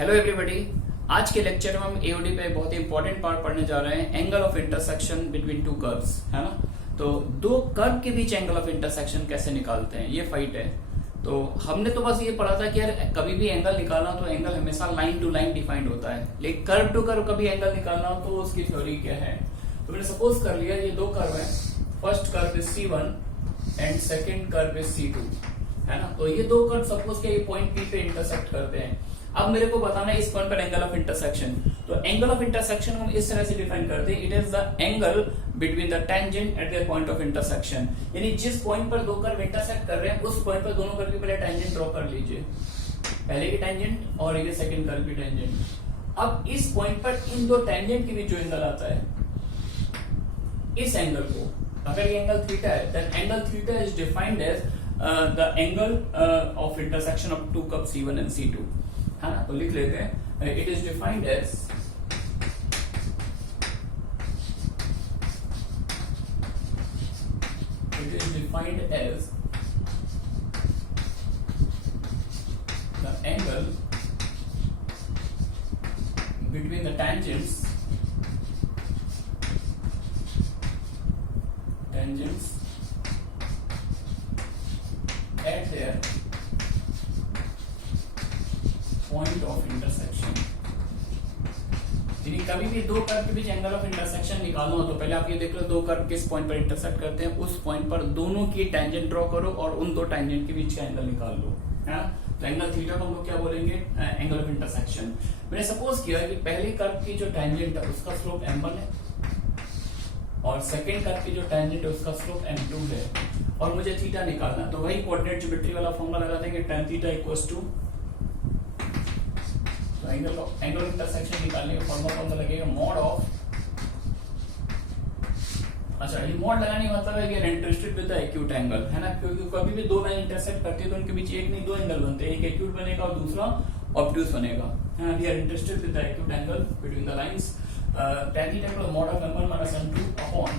Hello everybody. आज के lecture में हम एओडी पे बहुत ही इंपॉर्टेंट पार्ट पढ़ने जा रहे हैं, angle of intersection between two curves, है ना। तो दो कर्व के बीच एंगल ऑफ इंटरसेक्शन कैसे निकालते हैं, ये फाइट है। तो हमने तो बस ये पढ़ा था कि यार कभी भी एंगल निकालना तो एंगल हमेशा लाइन टू लाइन डिफाइंड होता है, लेकिन कर्व टू कर्व कभी एंगल निकालना हो तो उसकी थ्योरी क्या है। तो मैंने सपोज कर लिया ये दो कर्व है, first curve is C1 and second curve is C2, है ना। तो ये दो कर्व सपोज के ये पॉइंट P पे इंटरसेक्ट करते हैं। अब मेरे को बताना है इस पॉइंट पर एंगल ऑफ इंटरसेक्शन। तो एंगल ऑफ इंटरसेक्शन हम इस तरह से डिफाइन करते हैं, it is the angle between the tangent at the point of intersection. यानी जिस पॉइंट पर दो कर्व इंटरसेक्ट कर रहे हैं उस पॉइंट पर दोनों कर्व के पहले टेंजेंट ड्रॉ कर लीजिए, पहले की टेंजेंट और ये सेकंड कर्व की टेंजेंट। अब इस पॉइंट पर इन दो टेंजेंट के बीच जो एंगल आता है, इस एंगल को अगर ये एंगल थीटा है, then angle theta is defined as the angle of intersection of two curve C1 and C2, है ना। तो लिख लेते हैं, it is defined as the angle between the tangents at their point of intersection। यानी कभी भी दो कर्व के बीच एंगल ऑफ इंटरसेक्शन निकालना हो तो पहले आप ये देख लो दो कर्व किस पॉइंट पर इंटरसेक्ट करते हैं, उस पॉइंट पर दोनों की टेंजेंट ड्रॉ करो और उन दो टेंजेंट के बीच का एंगल निकाल लो, है ना। तो एंगल थीटा को हम लोग क्या बोलेंगे, एंगल ऑफ इंटरसेक्शन। मैंने सपोज किया कि पहले कर्व की जो टेंजेंट है उसका स्लोप m1 है और सेकेंड कर्व की जो टेंजेंट है उसका स्लोप m2 है और मुझे थीटा निकालना। तो वही कोऑर्डिनेट ज्योमेट्री वाला फॉर्मूला लगा देंगे, tan थीटा इक्वल्स टू, तो एंगल इंटरसेक्शन निकालने का फॉर्मूला कौन सा लगेगा, मॉड ऑफ। अच्छा, ये मॉड लगाने का मतलब है कि interested with the acute angle, है ना, क्योंकि कभी भी दो लाइन इंटरसेक्ट करती है तो उनके बीच एक नहीं दो एंगल बनते हैं, एक एक्यूट बनेगा और दूसरा ऑब्ट्यूज बनेगा, है ना। We are interested with the acute angle between the lines. tan theta equal mod of m1 minus m2 upon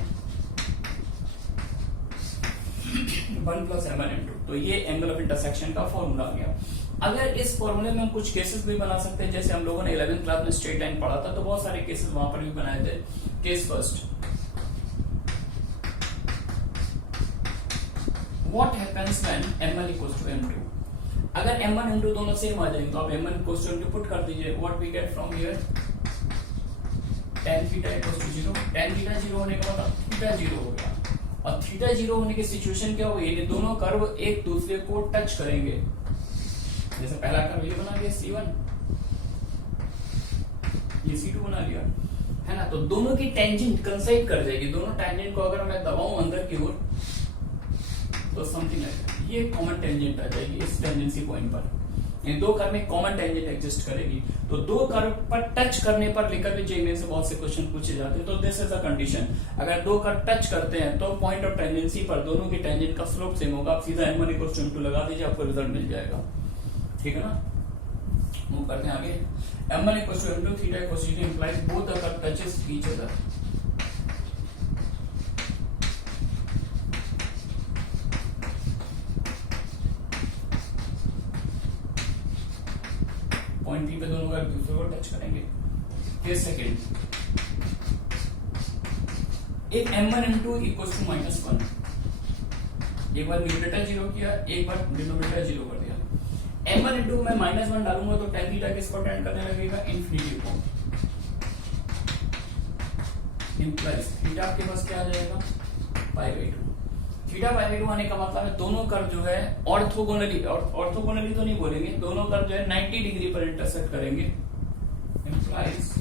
1 plus m1 m2। तो ये एंगल ऑफ इंटरसेक्शन का फॉर्मूला आ गया। अगर इस फॉर्मूले में हम कुछ केसेस भी बना सकते हैं, जैसे हम लोगों ने 11th क्लास में स्ट्रेट लाइन पढ़ा था, तो बहुत सारे केसेस वहां पर भी बनाए थे। Case first, what happens when m1 equals to m2। अगर m1 m2 दोनों सेम आ जाएंगे तो आप m1 equals to m2 put कर दीजिए, what we get from here, tan theta equals to 0। tan theta 0 होने का मतलब थीटा 0 हो गया, और थीटा 0 होने की सिचुएशन क्या होगी, ये दोनों कर्व एक दूसरे को टच करेंगे। जैसे पहला कर्व ये बना लिया C1, ये C2 बना लिया, है ना। तो दोनों की टेंजेंट कंसाइड कर जाएगी, दोनों टेंजेंट को अगर मैं दबाऊं अंदर की ओर तो समथिंग लाइक ये कॉमन टेंजेंट आ जाएगी इस टेंजेंसी पॉइंट पर। इन दो कर्व में कॉमन टेंजेंट एग्जिस्ट करेगी, तो दो कर्व पर टच करने पर लेकर भी जेईई में से बहुत से क्वेश्चन पूछे जाते हैं। तो दिस इज अ कंडीशन, अगर दो कर्व टच करते हैं तो पॉइंट ऑफ टेंजेंसी पर दोनों की टेंजेंट का स्लोप सेम होगा। आप सीधा m1 इक्वल्स टू m2 लगा दीजिए, आपको रिजल्ट मिल जाएगा, ठीक है ना। मूव करते हैं आगे, m1 equals to m2 theta equals to 0 implies both the curve touches each other. Point P पे दोनों कर्व दूसरे को टच करेंगे। केस सेकंड, एक m1 m2 इक्वल्स टू -1, एक बार न्यूमरेटर 0 किया, एक बार डिनोमिनेटर 0 कर दिया। m1 m2 में -1 डालूंगा तो tan थीटा किसको टेंड करने लगेगा, इंफिनिटी को। इंप्लाइज थीटा आपके पास क्या आ जाएगा, π/2। थीटा π/2 आने का मतलब है दोनों कर्व जो है ऑर्थोगोनली, और ऑर्थोगोनली तो नहीं बोलेंगे, दोनों कर्व जो है 90 डिग्री पर इंटरसेक्ट करेंगे। Implies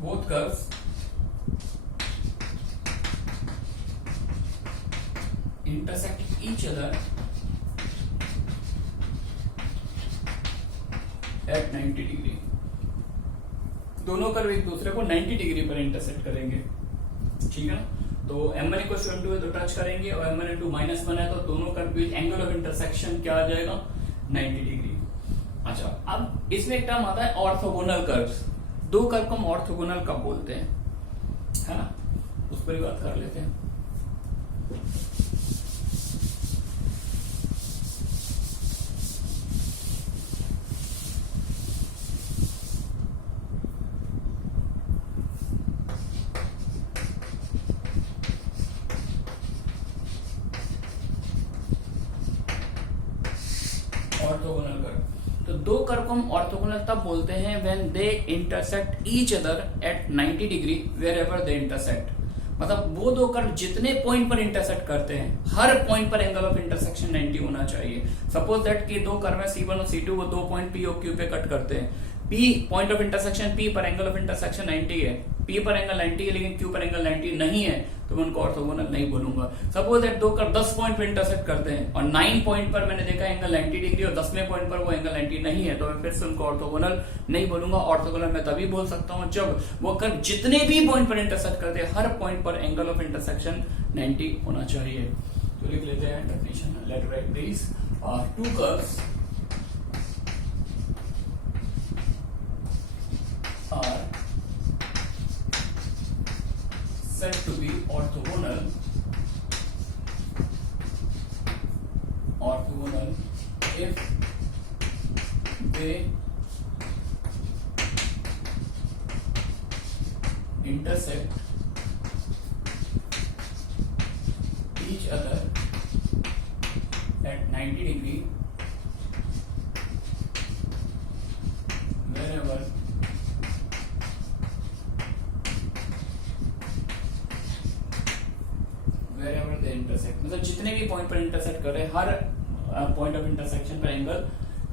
both curves intersect each other at 90 degree. दोनों कर्व एक दूसरे को 90 डिग्री पर इंटरसेक्ट करेंगे, ठीक है ना। तो m1 इक्वल टू m2 है तो टच करेंगे, और m1 m2 -1 है तो दोनों curve beach angle of intersection क्या आ जाएगा, 90 डिग्री। अच्छा, अब इसमें एक टर्म आता है ऑर्थोगोनल कर्व्स। दो कर्व को हम ऑर्थोगोनल कब बोलते हैं, है ना, उस पर बात कर लेते हैं। Orthogonal curve. तो दो कर्व को हम ऑर्थोगोनल तब बोलते हैं when they intersect each other at 90 degree wherever they intersect. मतलब वो दो कर्व जितने पॉइंट पर इंटरसेक्ट करते हैं, हर पॉइंट पर एंगल ऑफ इंटरसेक्शन 90 होना चाहिए। सपोज दैट कि दो कर्व है C1 और C2, वो दो पॉइंट P और Q पे कट करते हैं। P point of intersection P पर एंगल ऑफ इंटरसेक्शन 90 है, P पर एंगल 90 है लेकिन Q पर एंगल 90 नहीं है, तो मैं उनको ऑर्थोगोनल नहीं बोलूंगा। सपोज दैट दो कर्व 10 पॉइंट पर इंटरसेक्ट करते हैं और 9 पॉइंट पर मैंने देखा एंगल 90 डिग्री और 10वें पॉइंट पर वो एंगल 90 नहीं है, तो मैं फिर से उनको ऑर्थोगोनल नहीं बोलूंगा। ऑर्थोगोनल मैं तभी बोल सकता हूं जब वो कर्व जितने भी पॉइंट पर इंटरसेक्ट करते हैं, हर पॉइंट पर एंगल ऑफ इंटरसेक्शन 90 होना चाहिए। तो लिख लेते हैं definition, let write this, two curves are said to be orthogonal if they intersect each other at 90 degree wherever they intersect। मतलब जितने भी पॉइंट पर इंटरसेक्ट कर रहे हैं, हर पॉइंट ऑफ इंटरसेक्शन पर एंगल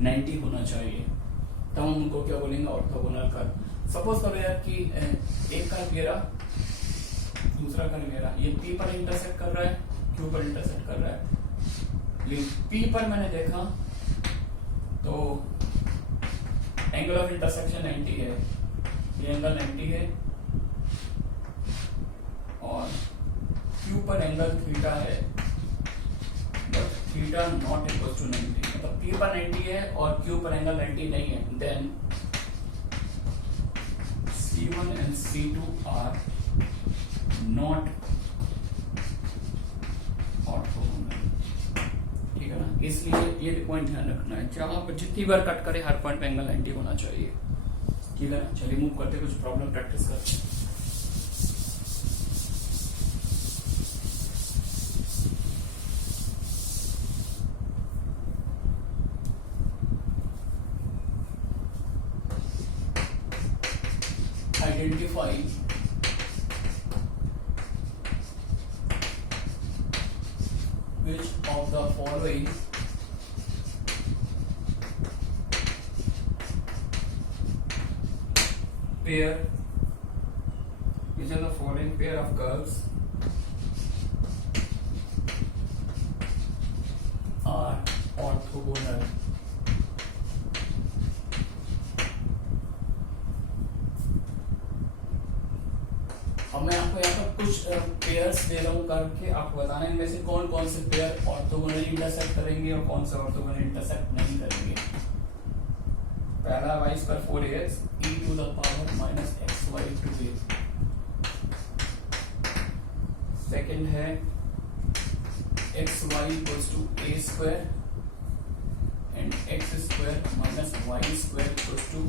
90 होना चाहिए, तब हम उनको क्या बोलेंगे, ऑर्थोगोनल कर्व। सपोज करो यार कि एक कर्व ये रहा, दूसरा कर्व ये रहा, ये P पर इंटरसेक्ट कर रहा है, Q पर इंटरसेक्ट कर रहा है, लेकिन P पर मैंने देखा तो एंगल ऑफ इंटरसेक्शन 90 है, ये एंगल 90 है, और Q पर एंगल थीटा है, but theta not equal to 90। मतलब P पर 90 है और Q पर एंगल 90 नहीं है, then C1 and C2 are not orthogonal. ठीक है ना, इसलिए ये पॉइंट ध्यान रखना है, जहां पर जितनी बार कट करे हर पॉइंट पे एंगल 90 होना चाहिए। ठीक है ना, चलिए मूव करते, कुछ प्रॉब्लम प्रैक्टिस करते हैं। Identify which of the following pair of curves are orthogonal। अब मैं आपको यहाँ पर कुछ पेयर्स दे रहा हूँ कर्व के, आपको बताना है इनमें से कौन कौन से पेयर ऑर्थोगोनली इंटरसेक्ट करेंगे और कौन से ऑर्थोगोनली इंटरसेक्ट नहीं करेंगे। पहला y square 4ax e to the power minus xy to a। Second है xy equals to a square and x square minus y square equals to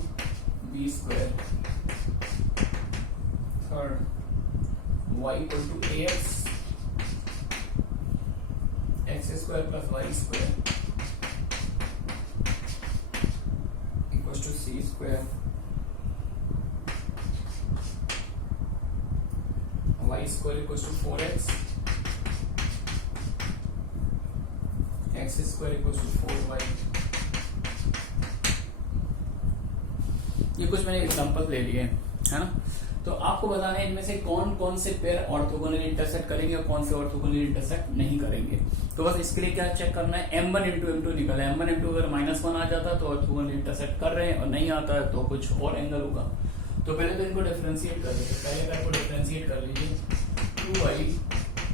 b square. Third y equal to ax x square plus y square equals to c square। y square equals to 4x x square equals to 4y। ये कुछ मैंने example ले लिए है ना। तो आपको बताना है इनमें से कौन कौन से पेयर ऑर्थोगोनली इंटरसेक्ट करेंगे और कौन से ऑर्थोगोनली इंटरसेक्ट नहीं करेंगे। तो बस इसके लिए क्या चेक करना है, m1 इंटू m2 निकला। m1 इंटू अगर -1 आ जाता तो ऑर्थोगोनली इंटरसेक्ट कर रहे हैं, और नहीं आता है तो कुछ और एंगल होगा। तो पहले तो इनको डिफरेंशिएट कर लीजिए, पहले का को डिफरेंशिएट कर लीजिए। 2y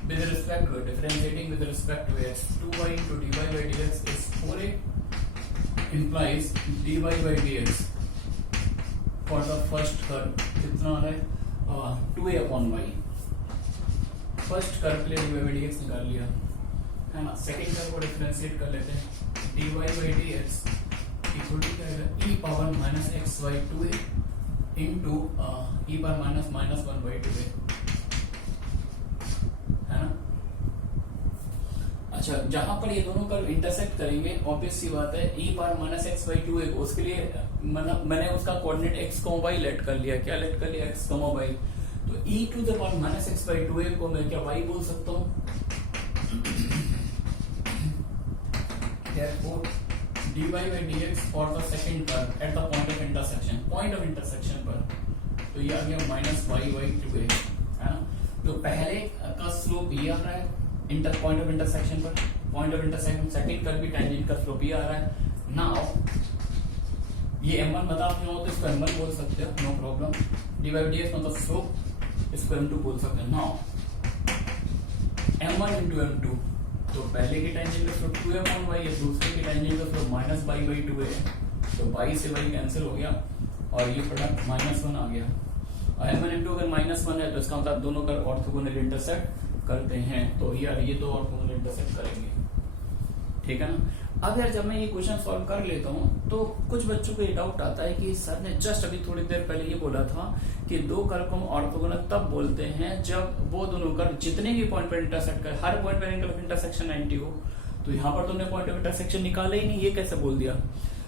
with respect to differentiating with respect to x, 2y into dy by dx is 4a implies dy by dx for the first curve कितना है 2a upon y। First curve के लिए dy by dx निकाल लिया है ना। Second curve को differentiate कर लेते हैं, dy by dx equal to क्या है e power minus xy 2a into e power minus minus 1 by 2a है ना। अच्छा अच्छा, जहां पर ये दोनों कर्व इंटरसेक्ट करेंगे, ऑब्वियस सी बात है, e power minus x by two है, उसके लिए मैंने उसका coordinate x comma y let कर लिया। क्या लेट कर लिया? X comma y. तो e to the power minus x by two को मैं क्या y बोल सकता हूँ? Therefore, dy by dx for the second curve at the point of intersection, point of intersection पर, तो ये आ गया माइनस वाई बाई टू है ना। तो पहले का स्लोप ये आ रहा है पॉइंट ऑफ इंटरसेक्शन पर, point of intersection second curve भी टेंजेंट का स्लोप ये आ रहा है। नाउ ये m1 बता आपने हो तो इसको m1 बोल सकते हो, no problem. dy by dx मतलब स्लोप, इसको m2 बोल सकते हैं। नाउ m1 into m2, तो पहले की टेंजेंट का स्लोप 2m1y है, दूसरे की टेंजेंट का slope minus y by two है, तो y से y कैंसिल हो गया और ये प्रोडक्ट माइनस वन आ गया। और m1 into अगर माइनस वन है तो इसका मतलब दोनों कर्व ऑर्थोगोनल इंटरसेक्ट करते हैं, तो यार ये तो ऑर्थोगोनल इंटरसेक्ट करेंगे, ठीक है ना। अब यार जब मैं ये क्वेश्चन सॉल्व कर लेता हूँ तो कुछ बच्चों को ये डाउट आता है कि सर ने जस्ट अभी थोड़ी देर पहले ये बोला था कि दो कर्व को हम ऑर्थोगोनल तब बोलते हैं जब वो दोनों कर्व जितने भी पॉइंट पर इंटरसेक्ट कर, हर पॉइंट पर एंगल ऑफ इंटरसेक्शन 90 हो। तो यहाँ पर तुमने पॉइंट ऑफ इंटरसेक्शन निकाला ही नहीं, ये कैसे बोल दिया?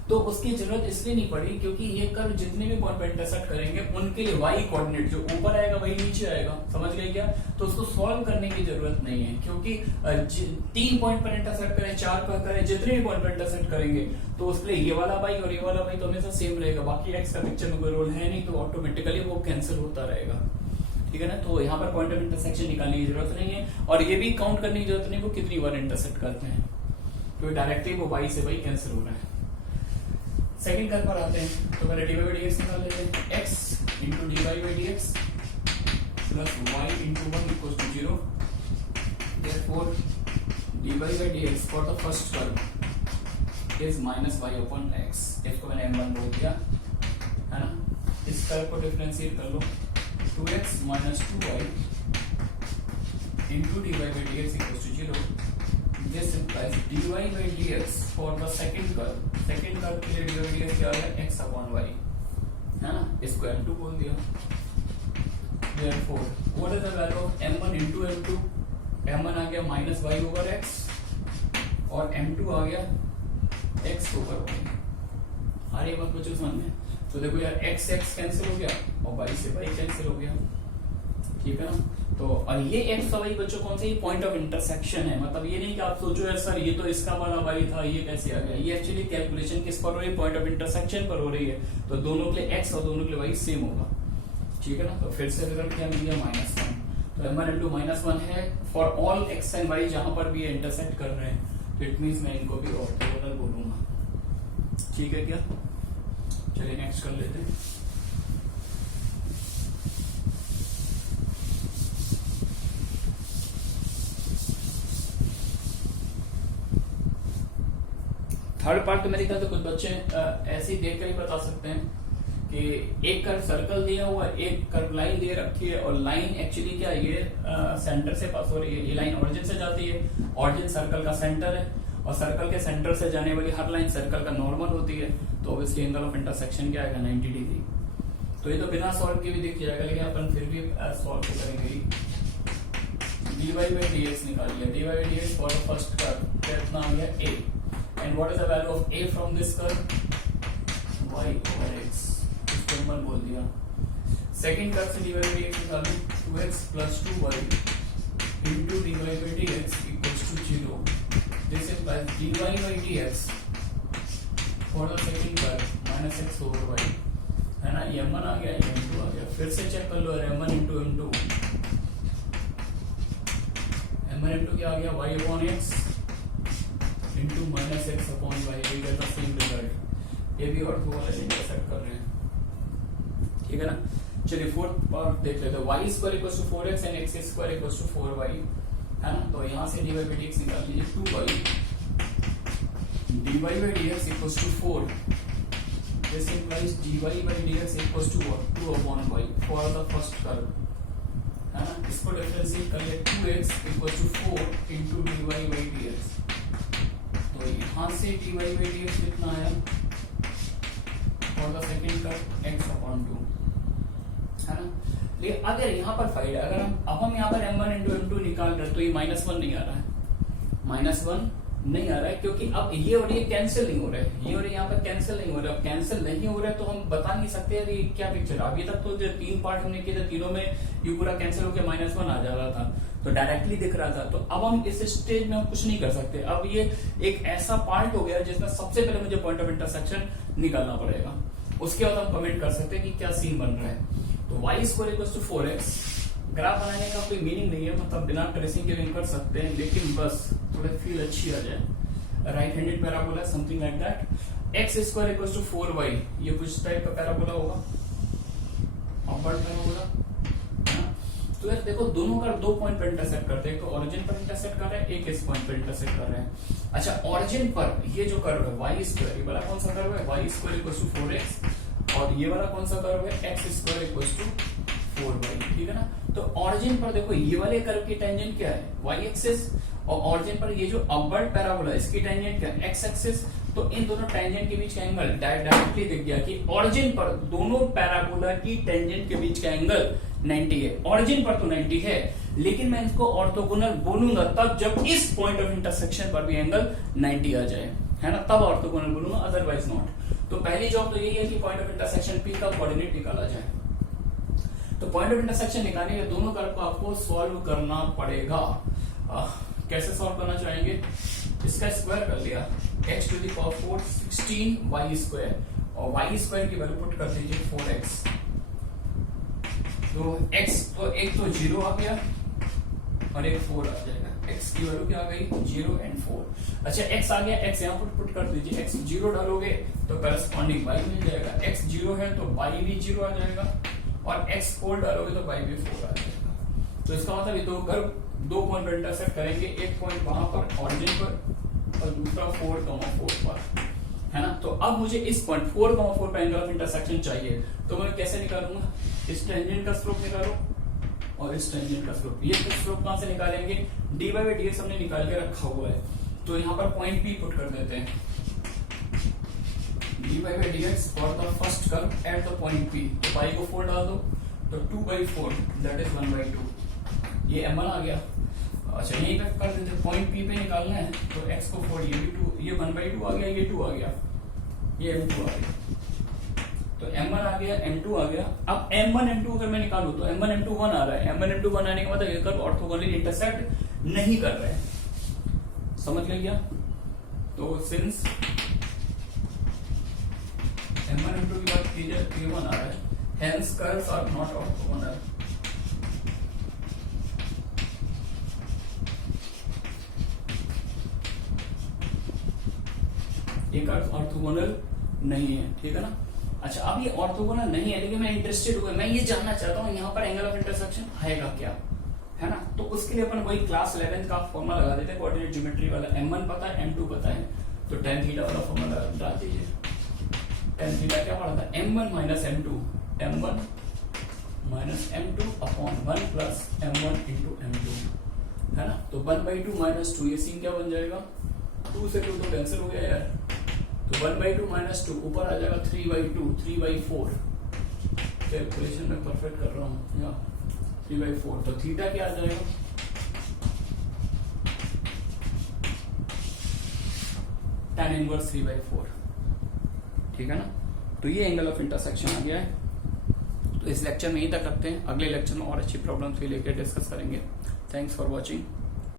तो उसकी जरूरत इसलिए नहीं पड़ी क्योंकि ये कर्व जितने भी पॉइंट पर इंटरसेक्ट करेंगे उनके लिए y कोऑर्डिनेट जो ऊपर आएगा वही नीचे आएगा, समझ गए क्या? तो उसको सॉल्व करने की जरूरत नहीं है क्योंकि 3 पॉइंट पर इंटरसेक्ट करें, 4 पर करें, जितने भी पॉइंट पर इंटरसेक्ट करेंगे तो उसके लिए ये वाला y और ये वाला y तो हमेशा सेम रहेगा। बाकी x का पिक्चर में कोई रोल है नहीं, तो ऑटोमेटिकली वो कैंसिल होता रहेगा, ठीक है ना। तो यहाँ पर पॉइंट ऑफ इंटरसेक्शन निकालने की जरूरत नहीं है और ये भी काउंट करने की जरूरत नहीं वो कितनी बार इंटरसेक्ट करते हैं, क्योंकि डायरेक्टली वो y से y कैंसिल हो रहा है। सेकंड कर्व पर आते हैं, तो पहले dy by dx निकाल लेते हैं। x into dy by dx plus y into 1 equals to 0. Therefore, dy by dx for the first curve is minus y upon x. इसको मैंने m1 बोल दिया, है ना। इस कर्व को डिफरेंशिएट कर लो, 2x minus 2y into dy by dx equals to 0. This implies dy by dx for the second curve. Second curve के लिए dy by dx क्या आ गया? x upon y, है ना। इसको m2 बोल दिया। Therefore, what is the value of m1 into m2? m1 आ गया माइनस y ओवर x और m2 आ गया x ओवर y। आ रही बात बच्चों समझ में? तो देखो यार x x कैंसिल हो गया और y से y कैंसिल हो गया, ठीक है ना। तो और ये x और y बच्चों कौन सा? ये पॉइंट ऑफ इंटरसेक्शन है। मतलब ये नहीं कि आप सोचो यार सर ये तो इसका वाला y था, ये कैसे आ गया? ये एक्चुअली कैलकुलेशन किस पर हो रही है? पॉइंट ऑफ इंटरसेक्शन पर हो रही है। तो दोनों के लिए x और दोनों के लिए y सेम होगा, ठीक है ना। तो फिर से रिजल्ट क्या मिल गया? -1। तो m1 into -1 है for all x and y जहां पर भी ये इंटरसेक्ट कर रहे हैं। तो इट मींस मैं इनको भी ऑर्थोगोनल बोलूंगा, ठीक है क्या? चलिए नेक्स्ट कर लेते हैं। थर्ड पार्ट तो मेरे ख्याल से कुछ बच्चे ऐसे ही देख कर ही बता सकते हैं कि एक कर्व सर्कल दिया हुआ है, एक कर्व लाइन दे रखी है और लाइन एक्चुअली क्या है? ये सेंटर से पास हो रही है। ये लाइन ऑरिजिन से जाती है, ऑरिजिन सर्कल का सेंटर है और सर्कल के सेंटर से जाने वाली हर लाइन सर्कल का नॉर्मल होती है। तो ऑब्वियसली एंगल ऑफ इंटरसेक्शन क्या आएगा? 90 डिग्री। तो ये तो बिना सॉल्व के भी दिख जाएगा, लेकिन अपन फिर भी सॉल्व करेंगे। dy by dx निकाल लिया, dy by dx for the first curve कितना आ गया? a। And what is the value of a from this curve? y over x. इसको हम बोल दिया। सेकंड कर्व से dy by dx निकालो, 2x plus 2y into dy by dx equals to 0. This implies dy by dx for the second curve minus x over y, है ना। ये m1 आ गया, ये m2 आ गया। फिर से चेक कर लो, m1 into m2, m1 into क्या आ गया? y upon x into minus x upon y, we get the same result। ये भी ऑर्थोगोनल इंटरसेक्ट कर रहे हैं, ठीक है ना। चलिए फोर्थ पार्ट देख लेते हैं। y square equals to 4x and x square equals to 4y, है ना। तो यहाँ से dy by dx निकाल लीजिए, 2y dy by dx equals to 4। This implies dy by dx equals to what? 2 upon y for the first curve, है ना। इसको डिफरेंशिएट कर ले, 2x equals to 4 into dy by dx। तो यहाँ से dy by dx कितना आया? For the second curve x upon 2, है ना। लेकिन अगर यहाँ पर फाइंड, अगर हम यहाँ पर m1 into m2 निकाल रहे तो ये -1 नहीं आ रहा है, -1 नहीं आ रहा है, क्योंकि अब ये और ये कैंसिल नहीं हो रहे हैं, ये और यहाँ पर कैंसिल नहीं हो रहे। अब कैंसिल नहीं हो रहे तो हम बता नहीं सकते यार ये क्या पिक्चर। अभी तक तो जो 3 पार्ट हमने किए थे, तीनों में ये पूरा कैंसिल होकर -1 आ जा रहा था, तो डायरेक्टली दिख रहा था। तो अब हम इस स्टेज में हम कुछ नहीं कर सकते। अब ये एक ऐसा पार्ट हो गया जिसमें सबसे पहले मुझे पॉइंट ऑफ इंटरसेक्शन निकालना पड़ेगा, उसके बाद हम कमेंट कर सकते हैं कि क्या सीन बन रहा है। तो y = 4x। ग्राफ बनाने का कोई मीनिंग नहीं है, मतलब बिना ट्रेसिंग के भी कर सकते हैं, लेकिन बस थोड़ा फील अच्छी आ जाए। Right handed parabola something like that. x² = 4y, ये कुछ टाइप का पैराबोला होगा, अपवर्ड पैराबोला। तो यार देखो दोनों का 2 पॉइंट पर इंटरसेक्ट करते हैं, एक तो ओरिजिन पर इंटरसेक्ट कर रहे हैं, एक इस पॉइंट पर इंटरसेक्ट कर रहे हैं। अच्छा, ओरिजिन पर ये जो कर्व है y², ये वाला कौन सा कर्व है, y² = 4x, और ये वाला कौन सा कर्व है, x² = 4y, ठीक है ना। तो ओरिजिन पर देखो ये वाले कर्व की टेंजेंट क्या है, y एक्सिस, और ओरिजिन पर ये जो अपवर्ड पैराबोला इसकी टेंजेंट क्या है, x एक्सिस। तो इन दोनों टेंजेंट के बीच का एंगल डायरेक्टली दिख गया कि ओरिजिन पर दोनों पैराबोला की टेंजेंट के बीच का एंगल 90 है। ओरिजिन पर तो 90 है, लेकिन मैं इसको ऑर्थोगोनल बोलूंगा तब जब इस पॉइंट ऑफ इंटरसेक्शन पर भी एंगल 90 आ जाए, है ना, तब ऑर्थोगोनल बोलूंगा, अदरवाइज नॉट। तो पहली जॉब तो यही है कि पॉइंट ऑफ इंटरसेक्शन P का कोऑर्डिनेट निकाला जाए। तो पॉइंट ऑफ इंटरसेक्शन निकालने के दोनों कर्व को आपको सॉल्व करना पड़ेगा। कैसे सॉल्व करना चाहेंगे, इसका स्क्वायर कर लिया, x⁴ 16 y², और y² की वैल्यू पुट कर दीजिए 4x। तो x तो एक तो 0 आ गया और एक 4 आ जाएगा। x की वैल्यू क्या आ गई, 0 और 4। अच्छा, x आ गया, x यहाँ पुट कर दीजिए, x 0 डालोगे तो करस्पॉन्डिंग y मिल जाएगा, x 0 है तो y भी 0 आ जाएगा, और x 4 डालोगे तो y भी 4 आ जाएगा। तो इसका मतलब ये दो कर्व 2 पॉइंट पर इंटरसेक्ट करेंगे, एक पॉइंट वहां पर ओरिजिन पर और दूसरा 4,4 पर, है ना। तो अब मुझे इस पॉइंट 4,4 पर एंगल ऑफ इंटरसेक्शन चाहिए, तो मैं कैसे निकालूंगा, इस टेंजेंट का स्लोप निकालो और इस टेंजेंट का स्लोप। ये स्लोप कहां से निकालेंगे, dy/dx हमने निकाल के रखा हुआ है, तो यहाँ पर पॉइंट P पुट कर देते हैं, dy/dx for the first curve at the point P। तो y को 4 डाल दो, तो 2/4 दैट इज 1/2, ये m1 आ गया। अच्छा, यहीं पे कर देते, पॉइंट P पे निकालना है, तो x को 4, ये भी 2, ये 1/2 आ गया, ये 2 आ गया, ये m2 आ गया। तो m1 आ गया, m2 आ गया। अब m1 m2 अगर मैं निकालूं तो m1 m2 1 आ रहा है, m1 m2 1 आने का मतलब ये कर्व ऑर्थोगोनली इंटरसेक्ट नहीं कर रहे हैं, समझ गए क्या। तो सिंस m1 m2 की बात की जाए, k1 आ रहा है, hence curves are not orthogonal. ये कर्व ऑर्थोगोनल नहीं है, ठीक है ना। अच्छा, अब ये ऑर्थोगोनल नहीं है, लेकिन मैं इंटरेस्टेड हुआ, मैं ये जानना चाहता हूँ यहाँ पर एंगल ऑफ इंटरसेक्शन आएगा क्या, है ना। तो उसके लिए अपन वही क्लास 11 का फॉर्मूला लगा देते हैं, कोऑर्डिनेट ज्योमेट्री वाला। m1 पता है, m2 पता है, तो tan थीटा वाला फॉर्मूला डाल दीजिए। tan थीटा क्या पड़ा था, m1 - m2, m1 - m2 upon 1 plus m1 × m2, है ना। तो 1/2 - 2, ये सीन क्या बन जाएगा, 2 से 2 तो कैंसिल हो गया यार, तो 1/2 - 2 ऊपर आ जाएगा 3/2, 3/4। कैलकुलेशन में परफेक्ट कर रहा हूँ, या 3/4। तो थीटा क्या आ जाएगा, tan इनवर्स 3/4, ठीक है ना। तो ये एंगल ऑफ इंटरसेक्शन आ गया है। तो इस लेक्चर में यहीं तक रखते हैं, अगले लेक्चर में और अच्छी प्रॉब्लम्स के लेकर डिस्कस करेंगे। Thanks for watching.